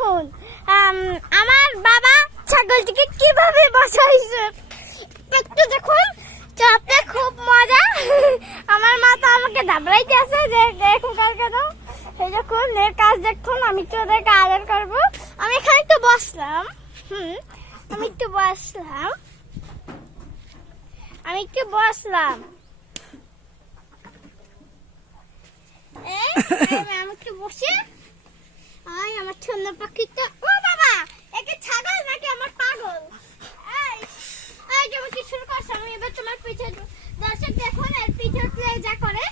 দেখুন আমার বাবা ছাগলটিকে কিভাবে বাঁচাইছে একটু দেখুন। চাপতে খুব মজা। আমার মা তো আমাকে দাবড়াইতে আছে যে দেখুন কাল কেন। এই দেখুন এর কাজ দেখুন। আমি তো ওদেরকে আদর করবো। আমি এখানে একটু বসলাম। আমি একটু বসলাম। আমি একটু বসে আমার ছোট্ট পাখিটা। ও বাবা, একে ছাগল নাকি আমার পাগল? এই তুমি কি শুরু করছো? আমি এবার তোমার পিছে দর্শক দেখুন এর পিছে যা করে।